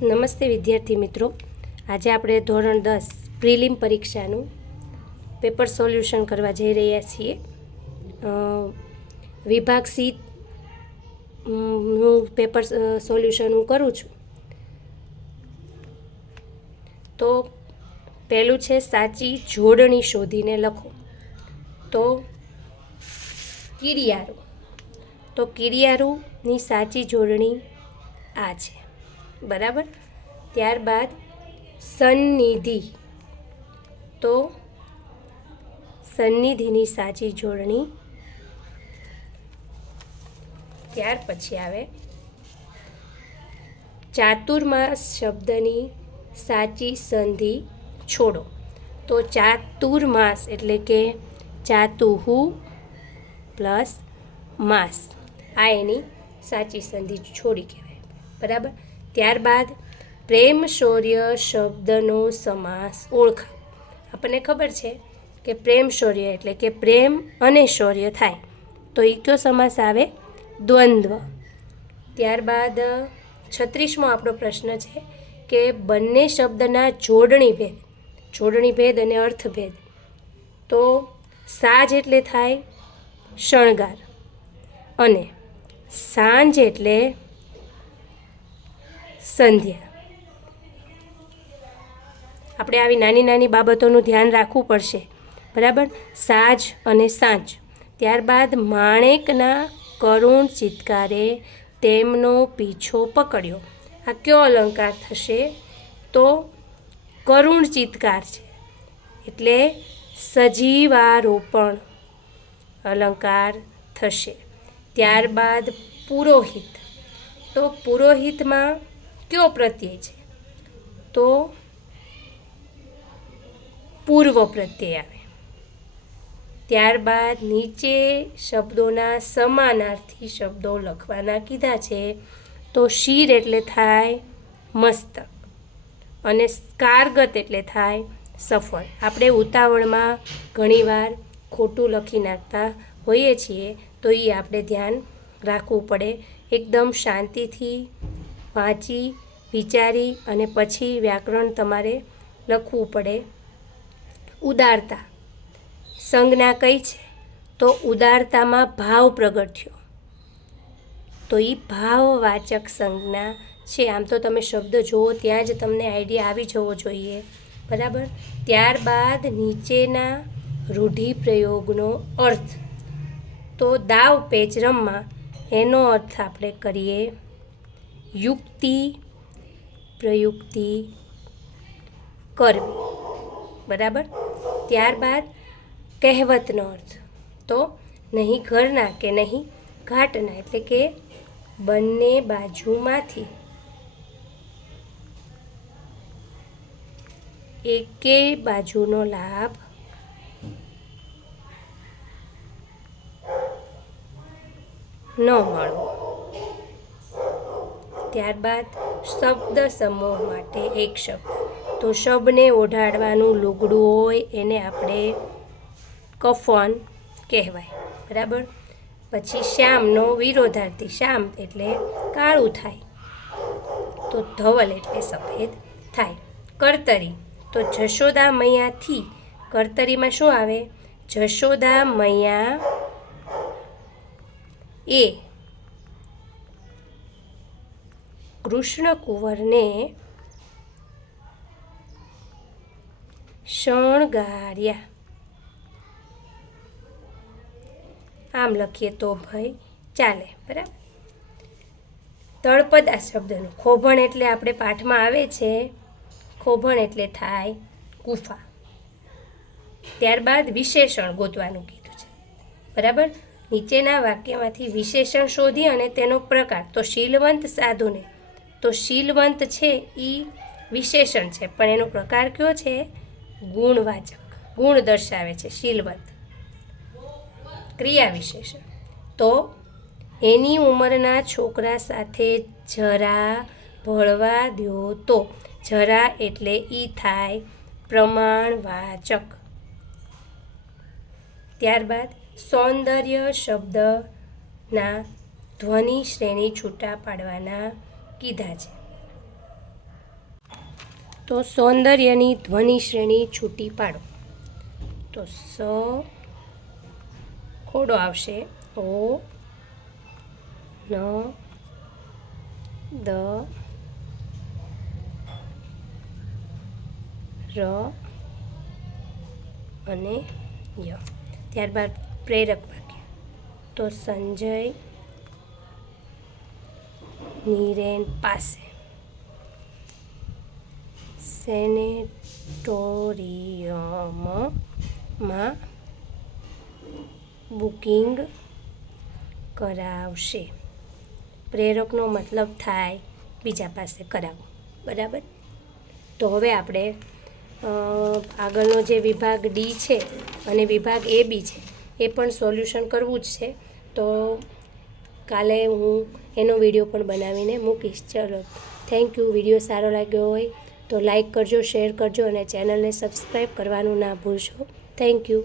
નમસ્તે વિદ્યાર્થી મિત્રો, આજે આપણે ધોરણ 10 પ્રિલિમ પરીક્ષાનું પેપર સોલ્યુશન કરવા જઈ રહ્યા છીએ. વિભાગ સી નું પેપર સોલ્યુશન હું કરું છું. તો પહેલું છે સાચી જોડણી શોધીને લખો. તો કિરિયારુની સાચી જોડણી આ છે, બરાબર. ત્યારબાદ સન્નિધિ, તો સન્નિધિની સાચી જોડણી. ત્યાર પછી આવે ચાતુર્માસ શબ્દની સાચી સંધિ છોડો. તો ચાતુર્માસ એટલે કે ચાતુહુ પ્લસ માસ, આ એની સાચી સંધિ છોડી કહેવાય, બરાબર. ત્યારબાદ પ્રેમ શૌર્ય શબ્દનો સમાસ ઓળખા. આપણને ખબર છે કે પ્રેમ શૌર્ય એટલે કે પ્રેમ અને શૌર્ય થાય, તો એ કયો સમાસ આવે? દ્વંદ્વ. ત્યારબાદ 36મો આપણો પ્રશ્ન છે કે બંને શબ્દના જોડણી ભેદ અને અર્થભેદ. તો સાજ એટલે થાય શણગાર અને સાંજ એટલે સંધ્યા. આપણે આવી નાની નાની બાબતોનું ધ્યાન રાખવું પડશે, બરાબર. સાજ અને સાંજ. ત્યારબાદ માણેકના કરુણ ચિત્કારે તેમનો પીછો પકડ્યો. આ કયો અલંકાર થશે? તો કરુણ ચિત્કાર છે એટલે સજીવારોપણ અલંકાર થશે. ત્યારબાદ પુરોહિત. તો પુરોહિતમાં કયો પ્રત્યય છે? તો પૂર્વ પ્રત્યય આવે. ત્યારબાદ નીચે શબ્દોના સમાનાર્થી શબ્દો લખવાના કીધા છે. તો શિર એટલે થાય મસ્તક અને કારગત એટલે થાય સફળ. આપણે ઉતાવળમાં ઘણીવાર ખોટું લખી નાખતા હોઈએ છીએ, તો એ આપણે ધ્યાન રાખવું પડે. એકદમ શાંતિથી વાંચી વિચારી અને પછી વ્યાકરણ તમારે લખવું પડે. ઉદારતા સંજ્ઞા કઈ છે? તો ઉદારતામાં ભાવ પ્રગટ થયો, તો એ ભાવવાચક સંજ્ઞા છે. આમ તો તમે શબ્દ જુઓ ત્યાં જ તમને આઈડિયા આવી જવો જોઈએ, બરાબર. ત્યારબાદ નીચેના રૂઢિપ્રયોગનો અર્થ. તો દાવ પેચ રમવા, એનો અર્થ આપણે કરીએ યુક્તિ પ્રયુક્તિ કરવી, બરાબર. ત્યારબાદ કહેવતનો અર્થ. તો નહીં ઘરના કે નહીં ઘાટના એટલે કે બંને બાજુમાંથી એકેય બાજુનો લાભ ન મળવો. ત્યારબાદ શબ્દ સમૂહ માટે એક શબ્દ. તો શબને ઓઢાડવાનું લુગડું હોય એને આપણે કફન કહેવાય, બરાબર. પછી શ્યામનો વિરોધાર્થી, શ્યામ એટલે કાળું થાય, તો ધવલ એટલે સફેદ થાય. કર્તરી. તો જશોદા મૈયાથી, કર્તરીમાં શું આવે? જશોદા મૈયા એ કૃષ્ણ કુંવરને શણગાર્યા. આમ લખીએ તો ભાઈ ચાલે, બરાબર. તળપદ આ શબ્દનું ખોભણ એટલે આપણે પાઠમાં આવે છે, ખોભણ એટલે થાય ગુફા. ત્યારબાદ વિશેષણ ગોતવાનું કીધું છે, બરાબર. નીચેના વાક્યમાંથી વિશેષણ શોધી અને તેનો પ્રકાર. તો શીલવંત સાધુને, તો શીલવંત છે એ વિશેષણ છે, પણ એનો પ્રકાર કયો છે? ગુણવાચક, ગુણ દર્શાવે છે શીલવંત. ક્રિયા વિશેષણ. તો એની ઉંમરના છોકરા સાથે જરા ભળવા દ્યો. તો જરા એટલે ઈ થાય પ્રમાણવાચક. ત્યારબાદ સૌંદર્ય શબ્દના ધ્વનિ શ્રેણી છૂટા પાડવાના કીધા છે. તો સૌંદર્યની ધ્વનિ શ્રેણી છૂટી પાડો. તો સ ખોડો આવશે, ઓ ન દ ર અને ય. ત્યારબાદ પ્રેરક વાક્ય. તો સંજય નીરેન પાસે સેનેટોરિયમમાં બુકિંગ કરાવશે. પ્રેરકનો મતલબ થાય બીજા પાસે કરાવવું. બરાબર. તો હવે આપણે આગળનો જે વિભાગ ડી છે અને વિભાગ એ બી છે એ પણ સોલ્યુશન કરવું જ છે. તો કાલે હું એનો વિડીયો પણ બનાવીને મૂકીશ. ચલો, થેન્ક યુ. વિડીયો સારો લાગ્યો હોય તો લાઈક કરજો, શેર કરજો અને ચેનલને સબસ્ક્રાઈબ કરવાનું ના ભૂલશો. Thank you.